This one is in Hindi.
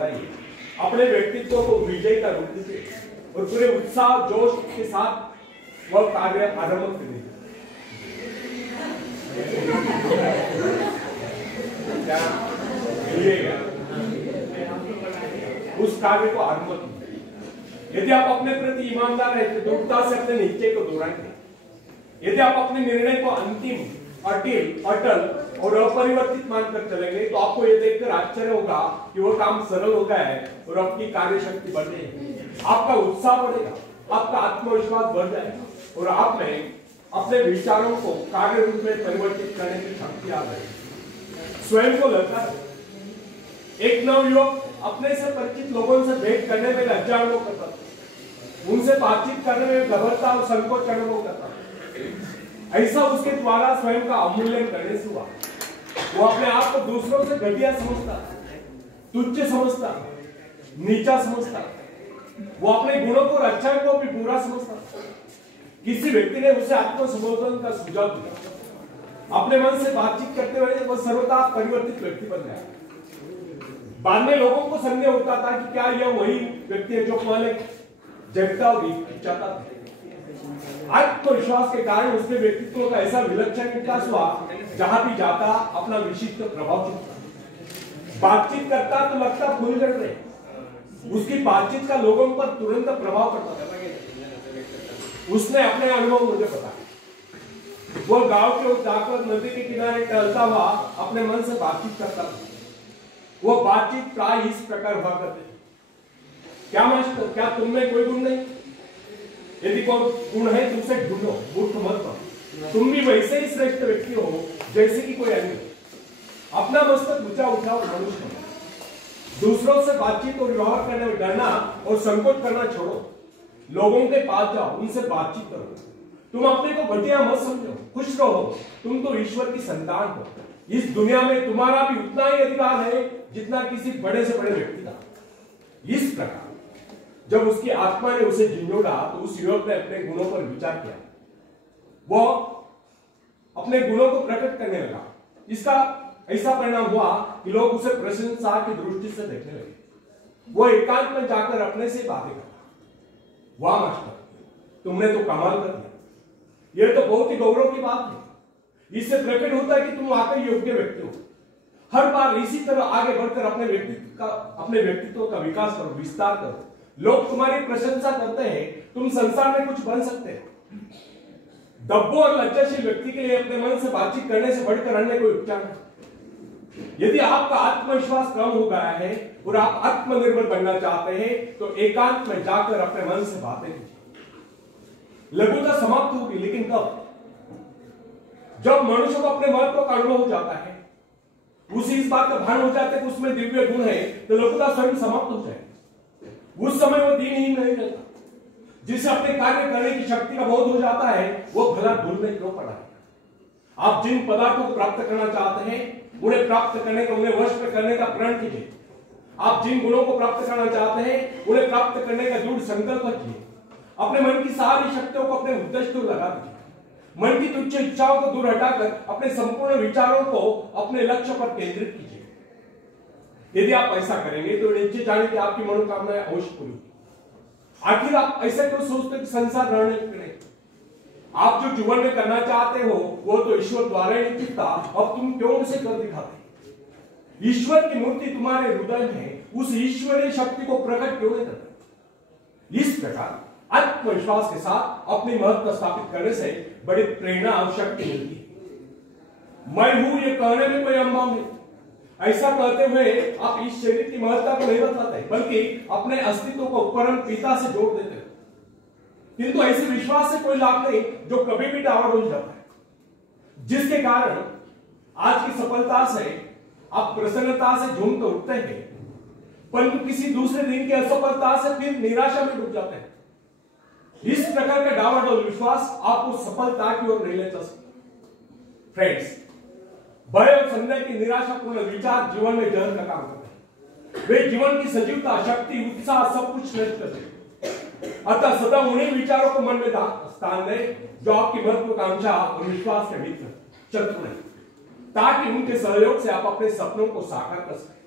बताइए, अपने व्यक्तित्व को विजय का रूप दीजिए और पूरे उत्साह जोश के साथ वह कार्य आरंभ कर दीजिए। क्या मिलेगा? उस कार्य को आरंभ कीजिए। यदि आप अपने प्रति ईमानदार हैं तो दृढ़ता से अपने निश्चय को दोहराएंगे। यदि आप अपने निर्णय को अंतिम, अटल और अपरिवर्तित मानकर चलेंगे तो आपको यह देखकर आश्चर्य होगा कि वह काम सरल हो गया है और आपकी कार्य शक्ति बढ़ जाएगी, आपका उत्साह बढ़ेगा, आपका आत्मविश्वास बढ़ जाएगा और आप में अपने विचारों को कार्य रूप में परिवर्तित करने की शक्ति आ जाएगी। स्वयं को लगता है एक नवयुवक अपने से परिचित लोगों से भेंट करने में लज्जा अनुभव करता था, उनसे बातचीत करने में घबराहट और संकोच अनुभव करता था। ऐसा उसके द्वारा स्वयं का अवमूल्यन करने से हुआ। वो अपने आप को दूसरों से घटिया समझता, तुच्छ समझता, नीचा समझता। वो अपने गुणों को और अच्छाई को भी बुरा समझता। किसी व्यक्ति ने उसे आत्मसंबोधन का सुझाव दिया। अपने मन से बातचीत करते हुए वह सर्वथा परिवर्तित व्यक्ति बन गया। बाद में लोगों को संदेह होता था कि क्या यह वही व्यक्ति है जो पहले जगता और चाहता था। आत्मविश्वास के कारण उसके व्यक्तित्व का ऐसा विलक्षण विकास हुआ, जहां भी जाता अपना विशिष्ट प्रभाव छोड़ता। बातचीत करता तो लगता फूल झड़ रहे, उसकी बातचीत का लोगों पर तुरंत प्रभाव पड़ता था। उसने अपने अनुभव मुझे बताया। वो गांव के जाकर नदी के किनारे टहलता हुआ अपने मन से बातचीत करता था। वो बातचीत का इस प्रकार हुआ करते थे, क्या मास्टर, क्या तुम में कोई गुण नहीं? यदि कोई गुण है तुमसे ढूंढो, मूर्ख मत बनो। तुम भी वैसे ही श्रेष्ठ व्यक्ति हो जैसे कि कोई अन्य। अपना मस्तक ऊंचा उठाओ, मनुष्य बनो। दूसरों से बातचीत और व्यवहार करने में डरना और संकोच करना छोड़ो। लोगों के पास जाओ, उनसे बातचीत करो। तुम अपने को घटिया मत समझो, खुश रहो। तुम तो ईश्वर की संतान हो। इस दुनिया में तुम्हारा भी उतना ही अधिकार है जितना किसी बड़े से बड़े व्यक्ति का। इस प्रकार जब उसकी आत्मा ने उसे झिंझोड़ा तो उस युवक ने अपने गुणों पर विचार किया। वो अपने गुणों को प्रकट करने लगा। इसका ऐसा परिणाम हुआ कि लोग उसे प्रशंसा की दृष्टि से देखने लगे। वो एकांत में जाकर अपने से बातें करता, वाह मास्टर, तुमने तो कमाल कर दिया। यह तो बहुत ही गौरव की बात है। इससे प्रकट होता है कि तुम वाकई योग्य व्यक्ति हो। हर बार इसी तरह आगे बढ़कर अपने व्यक्तित्व का विकास करो, विस्तार करो। लोग तुम्हारी प्रशंसा करते हैं, तुम संसार में कुछ बन सकते हैं। दब्बो और लज्जाशील व्यक्ति के लिए अपने मन से बातचीत करने से बढ़कर अन्य कोई उपचार नहीं। यदि आपका आत्मविश्वास कम हो गया है और आप आत्मनिर्भर बनना चाहते हैं तो एकांत में जाकर अपने मन से बातें कीजिए। लघुता समाप्त होगी, लेकिन कब? जब मनुष्य को अपने महत्व का अनुभव हो जाता है, उसे इस बात का भान हो जाता है कि उसमें दिव्य गुण है, तो लघुता स्वयं समाप्त हो जाए। उस समय वो दीनहीन नहीं रहता। जिसे अपने कार्य करने की शक्ति का बोध हो जाता है, वो भला भूल में क्यों पड़ा है। आप जिन पदार्थों को प्राप्त करना चाहते हैं, उन्हें प्राप्त करने का, उन्हें वश में करने का प्रण कीजिए। आप जिन गुणों को प्राप्त करना चाहते हैं, उन्हें प्राप्त करने का दृढ़ संकल्प कीजिए। अपने मन की सारी शक्तियों को अपने उद्देश्य को लगा दीजिए। मन की तुच्छ इच्छाओं को दूर हटाकर अपने संपूर्ण विचारों को अपने लक्ष्य पर केंद्रित कीजिए। यदि आप ऐसा करेंगे तो निश्चित जाने कि आपकी मनोकामनाएं अवश्य पूरी होगी। आखिर आप ऐसा क्यों सोचते कि संसार रहने करें? आप जो जीवन में करना चाहते हो वो तो ईश्वर द्वारा ही निश्चित था, अब तुम क्यों उसे कर दिखाते? ईश्वर की मूर्ति तुम्हारे हृदय में, उस ईश्वरीय शक्ति को प्रकट क्यों नहीं करते? इस प्रकार आत्मविश्वास के साथ अपनी महत्व स्थापित करने से बड़ी प्रेरणा और शक्ति मिलती है। मैं हूं ये कहने में कोई अम्बाव नहीं। ऐसा कहते हुए आप इस शरीर की महत्ता को नहीं बताते, बल्कि अपने अस्तित्व को परम पिता से जोड़ देते हो। किंतु ऐसे विश्वास से कोई लाभ नहीं जो कभी भी डावाडोल जाता है, जिसके कारण आज की सफलता से आप प्रसन्नता से झूमते उठते हैं, परंतु किसी दूसरे दिन की असफलता से फिर निराशा में डूब जाते हैं। इस प्रकार का डावाडोल विश्वास आपको सफलता की ओर नहीं ले जा सकता। फ्रेंड्स, भय और संदेह की निराशापूर्ण विचार जीवन में जहर का काम करते हैं। वे जीवन की सजीवता, शक्ति, उत्साह सब कुछ नष्ट करते हैं। अतः सदा उन्हीं विचारों को मन में स्थान दें जो आपकी महत्वाकांक्षा और विश्वास के मित्र, शत्रु नहीं, ताकि उनके सहयोग से आप अपने सपनों को साकार कर सकें।